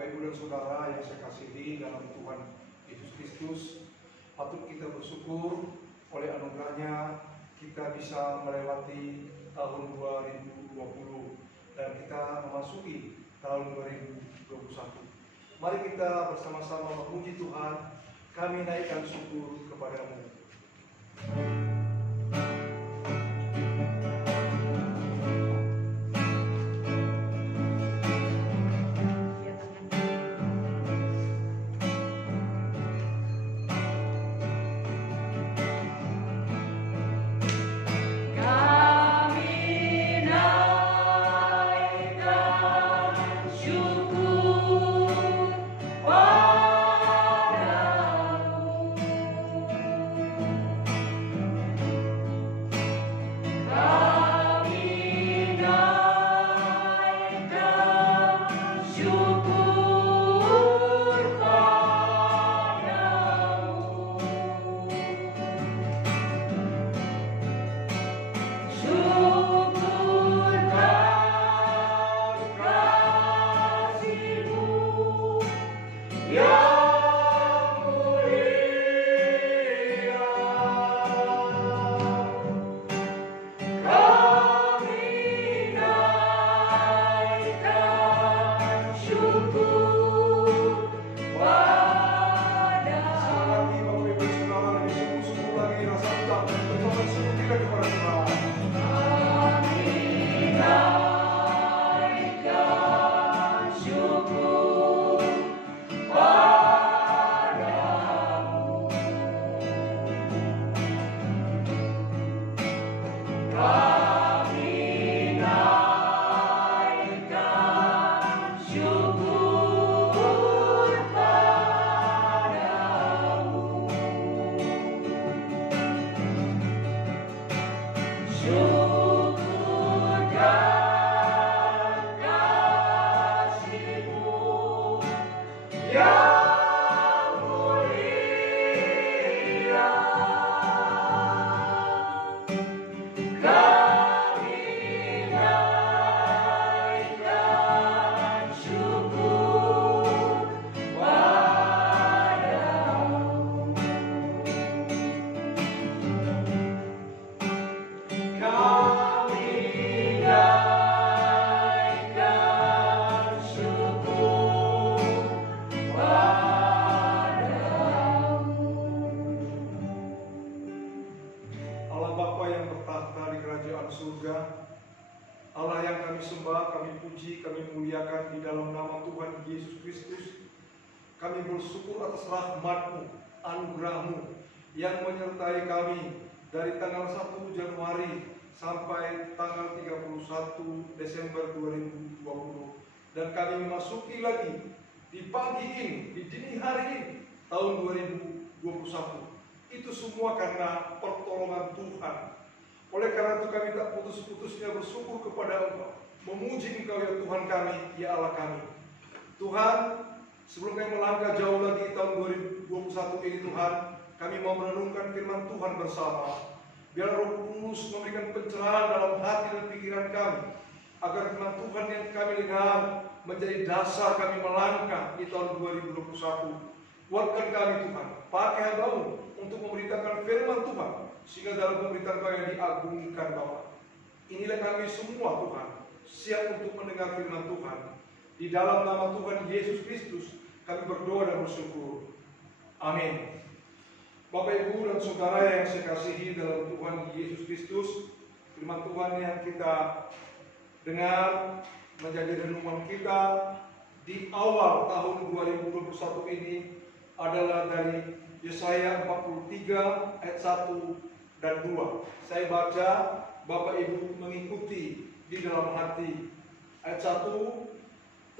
Bapak Ibu dan Saudara yang saya kasihi dalam Tuhan Yesus Kristus, patut kita bersyukur oleh anugerahnya kita bisa melewati tahun 2020 dan kita memasuki tahun 2021. Mari kita bersama-sama memuji Tuhan, kami naikkan syukur kepada-Mu. Allah yang kami sembah, kami puji, kami muliakan di dalam nama Tuhan Yesus Kristus. Kami bersyukur atas rahmat-Mu, anugerah-Mu yang menyertai kami dari tanggal 1 Januari sampai tanggal 31 Desember 2020. Dan kami memasuki lagi di pagi ini, di dini hari ini, tahun 2021. Itu semua karena pertolongan Tuhan. Oleh karena itu kami tak putus-putusnya bersyukur kepada Engkau, memuji Engkau ya Tuhan kami, ya Allah kami. Tuhan, sebelum kami melangkah jauh lagi tahun 2021 ini Tuhan, kami mau merenungkan firman Tuhan bersama. Biar Roh Kudus memberikan pencerahan dalam hati dan pikiran kami, agar firman Tuhan yang kami dengar menjadi dasar kami melangkah di tahun 2021. Kuatkan kami Tuhan, pakai hamba-Mu untuk memberitakan firman Tuhan, sehingga dalam pemberitaan Kau yang diagungkan Bapa. Inilah kami semua Tuhan, siap untuk mendengar firman Tuhan. Di dalam nama Tuhan Yesus Kristus kami berdoa dan bersyukur. Amin. Bapak Ibu dan Saudara yang saya kasihi dalam Tuhan Yesus Kristus, firman Tuhan yang kita dengar menjadi renungan kita di awal tahun 2021 ini adalah dari Yesaya 43 ayat 1 dan 2. Saya baca, Bapak Ibu mengikuti di dalam hati. Ayat 1,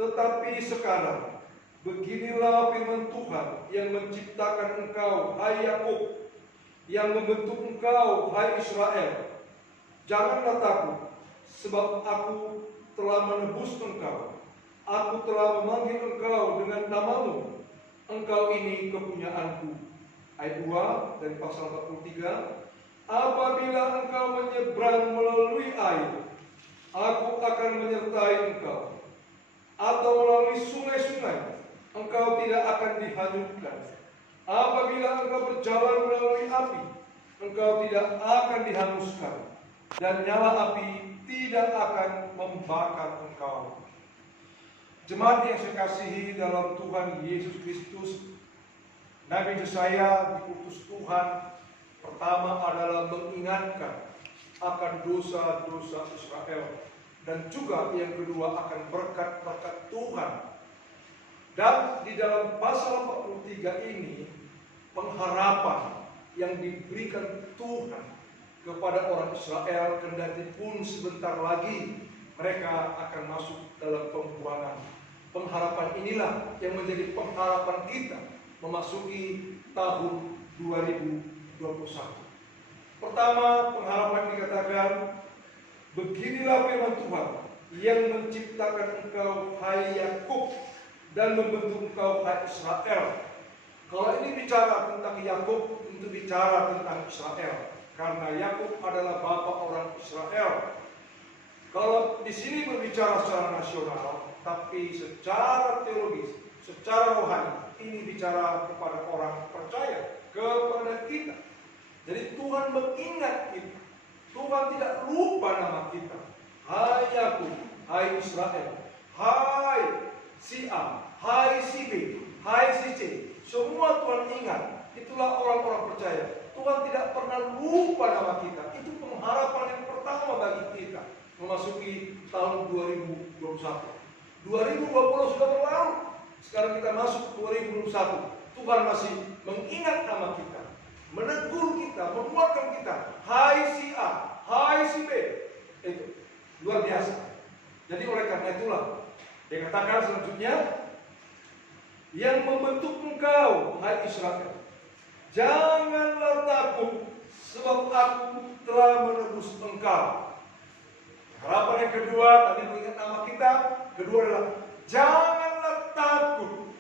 tetapi sekarang beginilah firman Tuhan yang menciptakan engkau, hai Yakub, yang membentuk engkau, hai Israel. Janganlah takut, sebab aku telah menebus engkau. Aku telah memanggil engkau dengan namamu. Engkau ini kepunyaanku. Ayat 2 dari pasal 43. Apabila engkau menyeberang melalui air, aku akan menyertai engkau. Atau melalui melalui sungai-sungai, engkau tidak akan dihanyutkan. Apabila engkau berjalan melalui api, engkau tidak akan dihanguskan, dan nyala api tidak akan membakar engkau. Jemaat yang saya kasihi dalam Tuhan Yesus Kristus, Nabi Yesaya diutus Tuhan pertama adalah mengingatkan akan dosa-dosa Israel, dan juga yang kedua akan berkat-berkat Tuhan. Dan di dalam pasal 43 ini pengharapan yang diberikan Tuhan kepada orang Israel, kendati pun sebentar lagi mereka akan masuk dalam pembuangan. Pengharapan inilah yang menjadi pengharapan kita memasuki tahun 2021. Pertama, pengharapan dikatakan, beginilah firman Tuhan yang menciptakan engkau hai Yakub dan membentuk engkau hai Israel. Kalau ini bicara tentang Yakub, itu bicara tentang Israel, karena Yakub adalah bapak orang Israel. Kalau di sini berbicara secara nasional, tapi secara teologis, secara rohani, ini bicara kepada orang percaya, kepada kita. Jadi Tuhan mengingat kita. Tuhan tidak lupa nama kita. Hai Yakub, hai Israel, hai si A, hai si B, hai si C. Semua Tuhan ingat. Itulah orang-orang percaya. Tuhan tidak pernah lupa nama kita. Itu pengharapan yang pertama bagi kita memasuki tahun 2021. 2020 sudah berlalu. Sekarang kita masuk 2021. Tuhan masih mengingat nama kita, menegur kita, menguatkan kita. Hai si A, hai si B. Itu luar biasa. Jadi oleh karena itulah dikatakan selanjutnya, yang membentuk engkau hai Israel, janganlah takut, sebab aku telah menebus engkau. Harapan yang kedua, tadi mengingat nama kita. Kedua adalah, janganlah takut,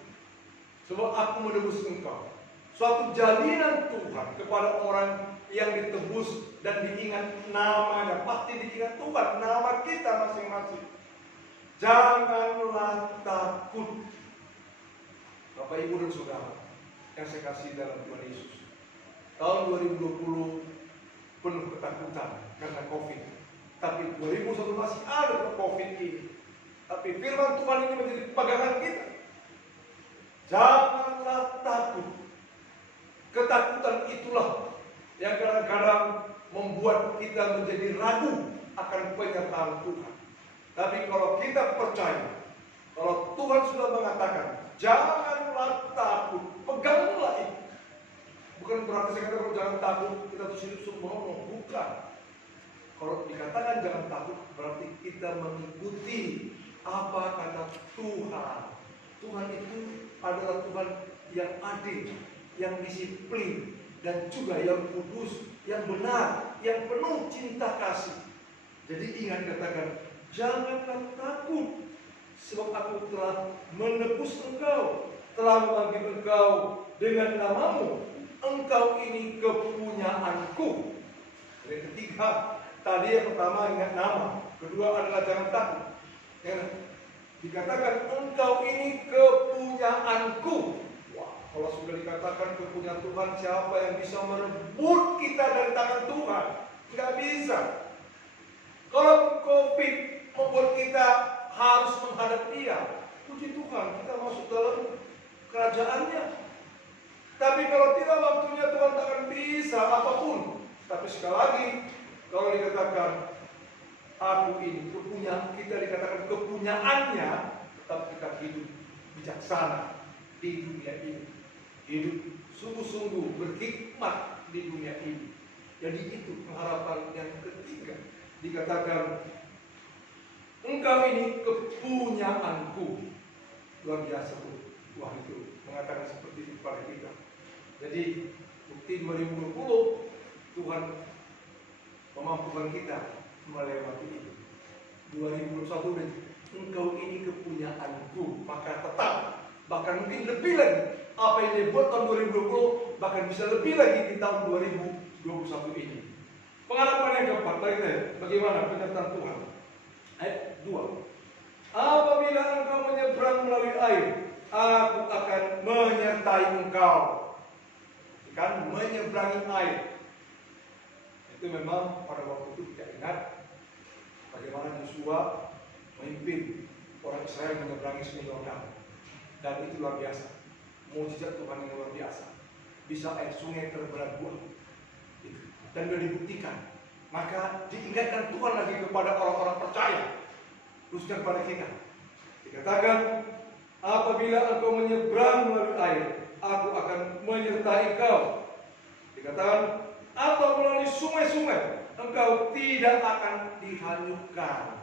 sebab aku menebus engkau. Suatu jaminan Tuhan kepada orang yang ditebus dan diingat namanya. Pasti diingat Tuhan, nama kita masing-masing. Janganlah takut. Bapak, Ibu, dan Saudara yang saya kasih dalam Tuhan Yesus, tahun 2020 penuh ketakutan karena COVID. Tapi 2021 masih ada COVID ini. Tapi firman Tuhan ini menjadi pegangan kita. Janganlah takut. Ketakutan itulah yang kadang-kadang membuat kita menjadi ragu akan penyertaan Tuhan. Tapi kalau kita percaya, kalau Tuhan sudah mengatakan, janganlah takut, peganglah itu. Bukan berarti saya katakan jangan takut, kita terus hidup sembrono. Bukan. Kalau dikatakan jangan takut, berarti kita mengikuti apa kata Tuhan. Tuhan itu adalah Tuhan yang adil, yang disiplin, dan juga yang kudus, yang benar, yang penuh cinta kasih. Jadi ingat, katakan, janganlah takut, sebab aku telah menebus engkau, telah memanggil engkau dengan namamu. Engkau ini kepunyaanku. Yang ketiga, tadi yang pertama ingat nama, kedua adalah jangan takut. Yang dikatakan engkau ini kepunyaanku. Wah, kalau sudah dikatakan kepunyaan Tuhan, siapa yang bisa merebut kita dari tangan Tuhan? Tidak bisa. Kalau COVID membuat kita harus menghadap Dia, puji Tuhan, kita masuk dalam kerajaannya. Tapi kalau tidak waktunya, Tuhan tak akan bisa apapun. Tapi sekali lagi, kalau dikatakan aku ini kepunyaan, kita dikatakan kepunyaannya, tetap kita hidup bijaksana di dunia ini, hidup sungguh-sungguh berhikmat di dunia ini. Jadi itu pengharapan yang ketiga, dikatakan engkau ini kepunyaanku. Luar biasa tuh. Wah, itu mengatakan seperti itu kepada kita. Jadi bukti 2020 Tuhan memampukan kita melewati itu. 2021 engkau ini kepunyaanku, maka tetap, bahkan mungkin lebih lagi, apa yang dibuat tahun 2020 bahkan bisa lebih lagi di tahun 2021 ini. Pengharapan yang keempat, bagaimana penyertaan Tuhan? Ayat 2. Apabila engkau menyeberang melalui air, aku akan menyertai engkau. Kan menyeberangi air. Itu memang pada waktu itu kita ingat bagaimana Yosua memimpin orang Israel menyeberangi Sungai Yordan. Dan itu luar biasa. Mukjizat Tuhan yang luar biasa. Bisa air sungai terbelah dua. Dan sudah dibuktikan. Maka diingatkan Tuhan lagi kepada orang-orang percaya, khususnya kepada kita. Dikatakan, apabila engkau menyeberang melalui air, aku akan menyertai engkau. Dikatakan, atau melalui sungai-sungai, engkau tidak akan dihanyutkan.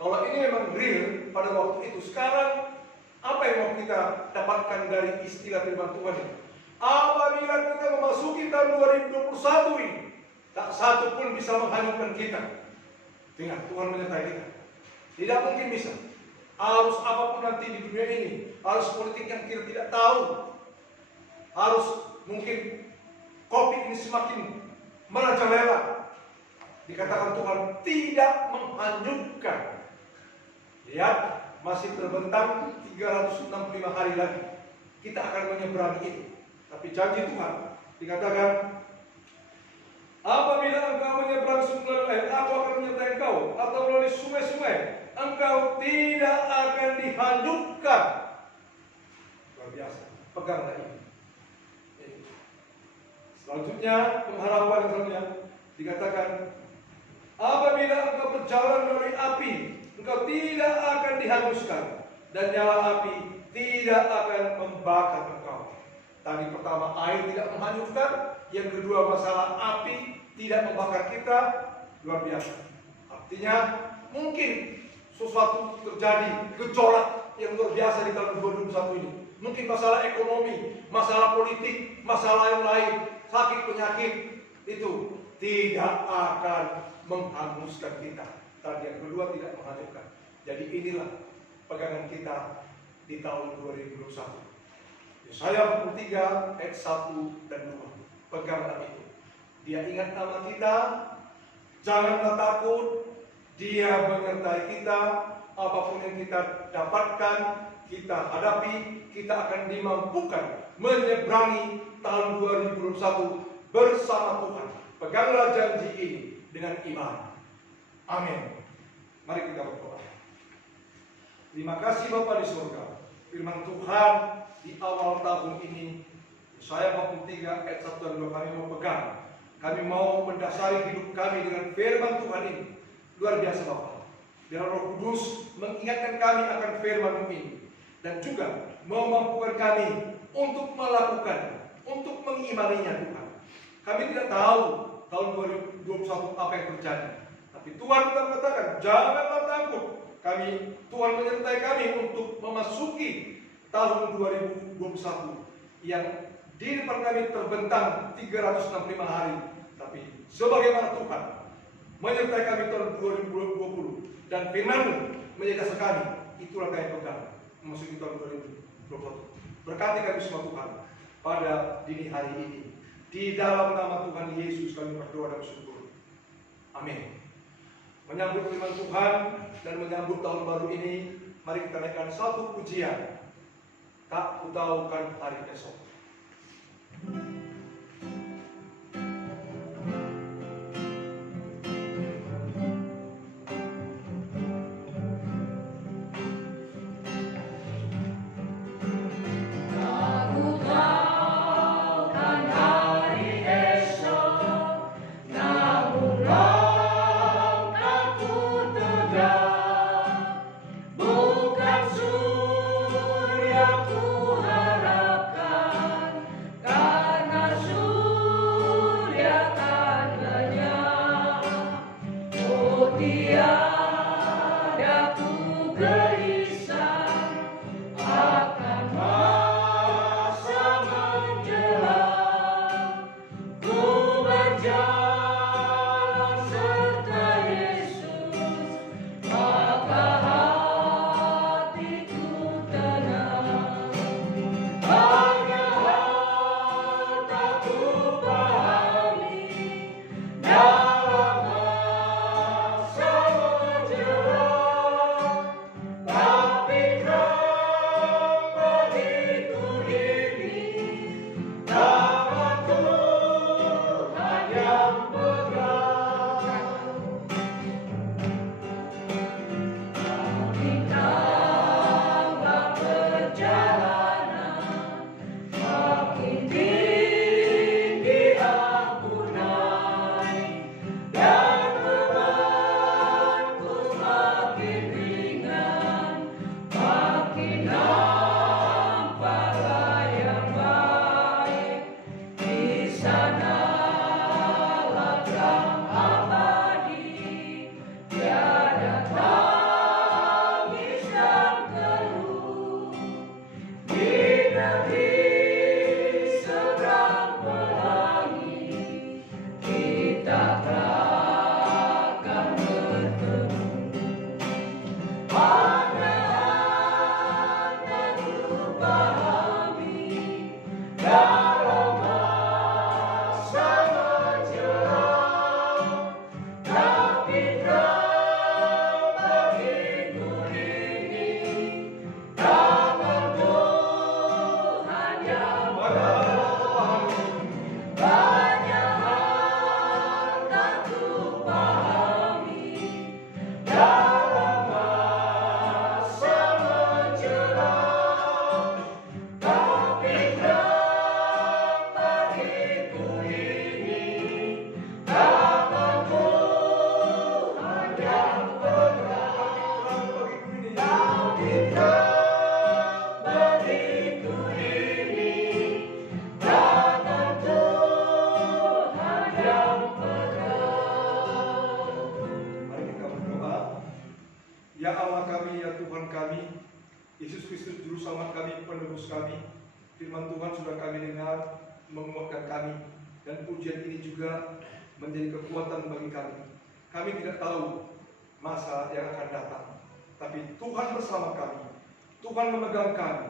Kalau ini memang real pada waktu itu. Sekarang, apa yang mau kita dapatkan dari istilah firman Tuhan ini? Apabila kita memasuki tahun 2021 ini, tak satu pun bisa menghanyutkan kita. Ingat, Tuhan menyertai kita. Tidak mungkin bisa. Harus apapun nanti di dunia ini, harus politik yang kita tidak tahu, harus mungkin COVID ini semakin merajalela. Dikatakan Tuhan tidak menghanyutkan. Lihat, masih terbentang 365 hari lagi. Kita akan menyeberangi itu. Tapi janji Tuhan dikatakan, apabila engkau menyeberang sungai air, aku akan menyertai engkau. Atau melalui sungai-sungai, engkau tidak akan dihanyutkan. Luar biasa. Peganglah ini. Selanjutnya, pengharapan yang selanjutnya dikatakan, apabila engkau berjalan melalui api, engkau tidak akan dihanguskan, dan nyala api tidak akan membakar engkau. Tadi pertama, air tidak menghanyutkan. Yang kedua, masalah api tidak membakar kita. Luar biasa. Artinya, mungkin sesuatu terjadi, gejolak yang luar biasa di tahun 2021 ini. Mungkin masalah ekonomi, masalah politik, masalah yang lain, sakit penyakit, itu tidak akan menghanguskan kita. Tadi yang kedua, tidak menghanyutkan. Jadi inilah pegangan kita di tahun 2021. Yesaya 43 ayat 1 dan 2. Peganglah itu. Dia ingat nama kita. Janganlah takut. Dia menyertai kita. Apapun yang kita dapatkan, kita hadapi, kita akan dimampukan menyeberangi tahun 2021 bersama Tuhan. Peganglah janji ini dengan iman. Amin. Mari kita berdoa. Terima kasih Bapa di surga. Firman Tuhan di awal tahun ini, Yesaya 43 ayat 1 dan 2 kami mau pegang. Kami mau mendasari hidup kami dengan firman Tuhan ini. Luar biasa Bapak. Biar Roh Kudus mengingatkan kami akan firman ini. Dan juga memampukan kami untuk melakukan, untuk mengimaninya Tuhan. Kami tidak tahu tahun 2021 apa yang terjadi. Tapi Tuhan kita mengatakan, janganlah takut. Tuhan menyertai kami untuk memasuki tahun 2021 yang di depan kami terbentang 365 hari. Tapi sebagaimana Tuhan menyertai kami tahun 2020 dan firman-Mu menjadi dasar kami, itulah kami pegang memasuki tahun 2021. Berkati kami semua Tuhan pada dini hari ini. Di dalam nama Tuhan Yesus kami berdoa dan bersyukur. Amin. Menyambut firman Tuhan dan menyambut tahun baru ini, mari kita naikkan satu pujian. Tak kutahukan hari esok. Karena Juru Selamat kami, penebus kami. Firman Tuhan sudah kami dengar, menguatkan kami. Dan pujian ini juga menjadi kekuatan bagi kami. Kami tidak tahu masa yang akan datang, tapi Tuhan bersama kami. Tuhan memegang kami,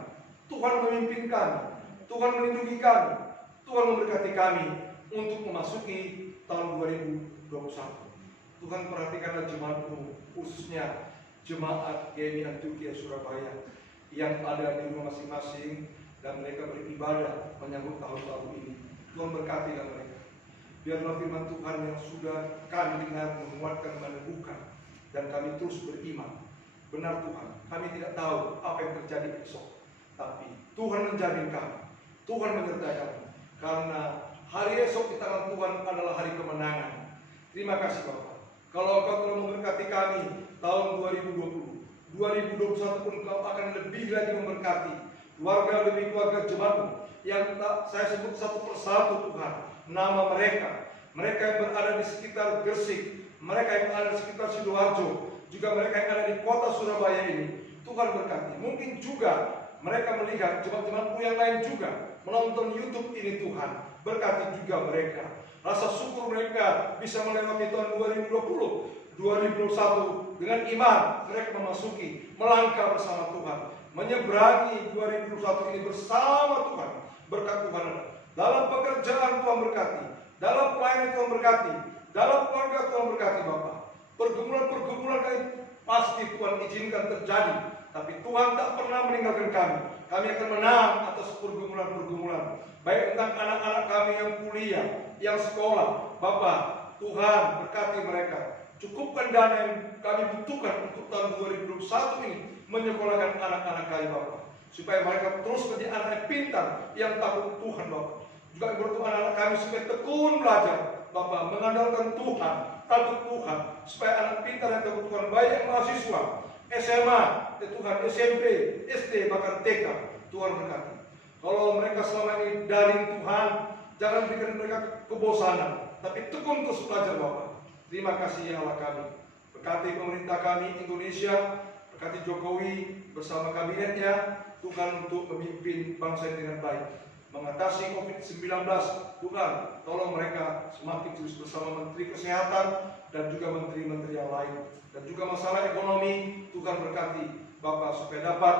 Tuhan memimpin kami, Tuhan melindungi kami, Tuhan memberkati kami untuk memasuki tahun 2021. Tuhan perhatikanlah jemaat-Mu, khususnya jemaat GMI Antioquia Surabaya yang ada di rumah masing-masing dan mereka beribadah menyambut tahun-tahun ini. Tuhan berkatilah mereka. Biarlah firman Tuhan yang sudah kami dengar menguatkan, meneguhkan, dan kami terus beriman. Benar Tuhan, kami tidak tahu apa yang terjadi esok, tapi Tuhan menjamin kami, Tuhan menyertai kami, karena hari esok di tangan Tuhan adalah hari kemenangan. Terima kasih Bapak. Kalau Engkau telah memberkati kami tahun 2020, 2021 pun Engkau akan lebih lagi memberkati keluarga demi keluarga jemaat-Mu yang tak saya sebut satu persatu Tuhan. Nama mereka yang berada di sekitar Gresik, mereka yang ada di sekitar Sidoarjo, juga mereka yang ada di kota Surabaya ini, Tuhan berkati. Mungkin juga mereka melihat jemaat-jemaat-Mu yang lain juga menonton YouTube ini Tuhan. Berkati juga mereka. Rasa syukur mereka bisa melewati tahun 2020, 2021 dengan iman mereka memasuki, melangkah bersama Tuhan, menyeberangi 2021 ini bersama Tuhan. Berkat Tuhan ada. Dalam pekerjaan Tuhan berkati, dalam pelayanan Tuhan berkati, dalam keluarga Tuhan berkati Bapak. Pergumulan-pergumulan kami pasti Tuhan izinkan terjadi, tapi Tuhan tak pernah meninggalkan kami. Kami akan menang atas pergumulan-pergumulan, baik tentang anak-anak kami yang kuliah, yang sekolah. Bapak, Tuhan berkati mereka. Cukupkan dana yang kami butuhkan untuk tahun 2021 ini menyekolahkan anak-anak kami Bapak, supaya mereka terus menjadi anak yang pintar, yang takut Tuhan Bapak. Juga berdoa anak-anak kami supaya tekun belajar Bapak, mengandalkan Tuhan, takut Tuhan, supaya anak pintar yang takut Tuhan, baik yang mahasiswa, SMA, Tuhan, SMP, SD, bahkan TK, Tuhan berkati. Kalau mereka selama ini daring Tuhan, jangan bikin mereka kebosanan, tapi tekun terus belajar Bapak. Terima kasih ya Allah kami. Berkati pemerintah kami Indonesia, berkati Jokowi bersama kabinetnya, Tuhan untuk memimpin bangsa ini dengan baik, mengatasi COVID-19. Tuhan, tolong mereka semakin terus bersama Menteri Kesehatan dan juga menteri-menteri yang lain. Dan juga masalah ekonomi, Tuhan berkati Bapak supaya dapat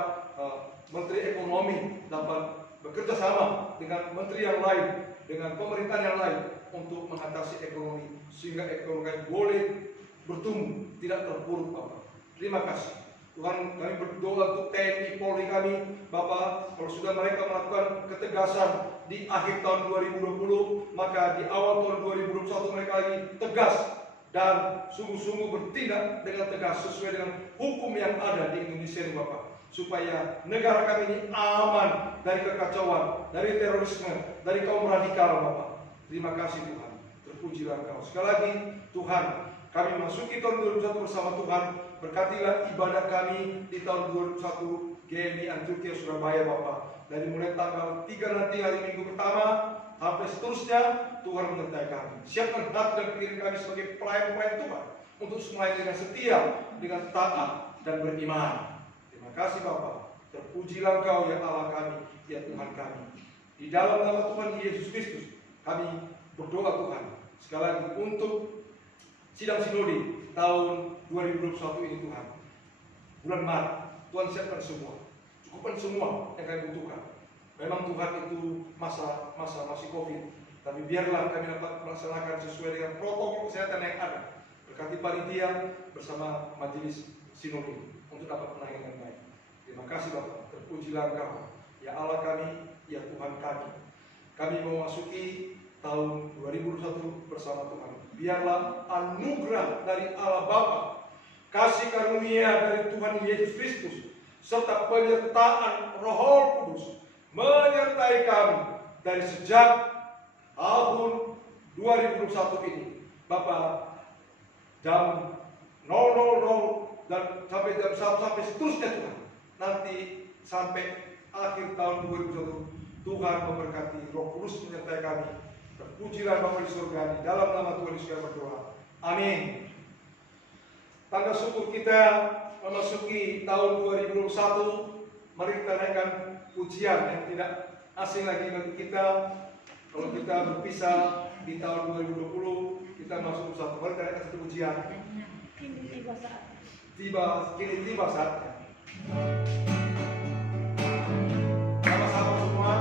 Menteri Ekonomi dapat bekerja sama dengan menteri yang lain, dengan pemerintahan yang lain untuk mengatasi ekonomi, sehingga ekonomi boleh bertumbuh, tidak terpuruk Bapak. Terima kasih. Tuhan, kami berdoa untuk TNI Polri kami Bapak, kalau sudah mereka melakukan ketegasan di akhir tahun 2020, maka di awal tahun 2021 mereka lagi tegas dan sungguh-sungguh bertindak dengan tegas sesuai dengan hukum yang ada di Indonesia ini Bapak, supaya negara kami ini aman dari kekacauan, dari terorisme, dari kaum radikal Bapak. Terima kasih Tuhan, terpujilah Engkau. Sekali lagi Tuhan, kami masuki tahun 2021 bersama Tuhan. Berkatilah ibadah kami di tahun 2021 GMI Antioquia Surabaya Bapak. Dari mulai tanggal 3 nanti hari Minggu pertama sampai seterusnya, Tuhan menyertai kami. Siapkan hati dan pikiran kami sebagai pelayan-pelayan Tuhan untuk semuanya dengan setia, dengan taat dan beriman. Terima kasih Bapak. Terpujilah Engkau ya Allah kami, ya Tuhan kami. Di dalam nama Tuhan Yesus Kristus kami berdoa Tuhan. Sekali lagi untuk sidang sinode tahun 2021 ini Tuhan. Bulan Maret, Tuhan siapkan semua. Cukupkan semua yang kami butuhkan. Memang Tuhan itu masa masih COVID, tapi biarlah kami dapat melaksanakan sesuai dengan protokol kesehatan yang ada. Berkati panitia bersama majelis sinode untuk dapat menangani dengan baik. Terima kasih Bapak. Terpujilah Engkau ya Allah kami, ya Tuhan kami. Kami memasuki tahun 2021 bersama Tuhan. Biarlah anugerah dari Allah Bapa, kasih karunia dari Tuhan Yesus Kristus, serta penyertaan Roh Kudus menyertai kami dari sejak tahun 2021 ini. Bapak, jam 00.00 dan sampai jam 1 sampai seterusnya Tuhan. Nanti sampai akhir tahun 2021 Tuhan memberkati, Roh Kudus menyertai kami. Terpujilah Bapa di surga, di dalam nama Tuhan Yesus kami berdoa. Amin. Tanda syukur kita memasuki tahun 2021, Mari kita naikkan pujian yang tidak asing lagi bagi kita. Kalau kita berpisah di tahun 2020, kita masuk satu. Mari kita naikkan satu pujian. Kini tiba saat. Kini tiba saatnya. Sama-sama semua.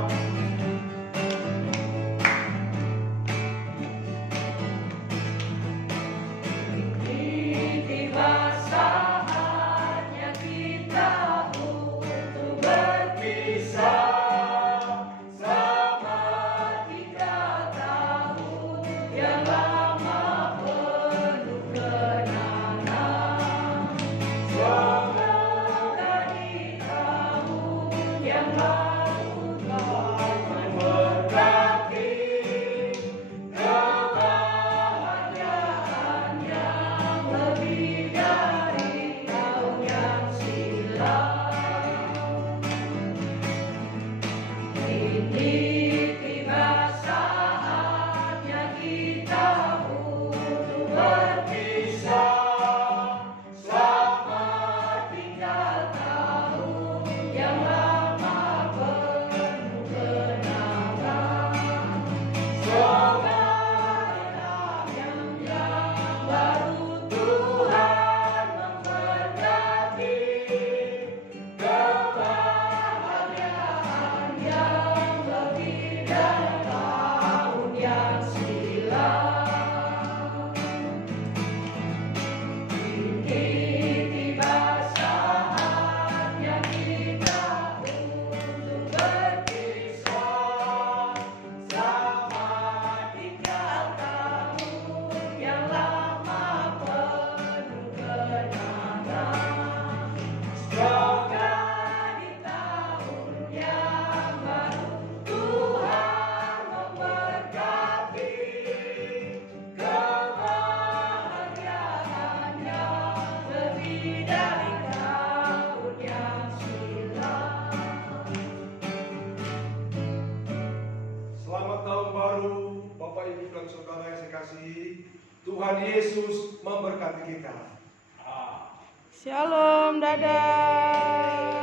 Tuhan Yesus memberkati kita. Shalom, dadah.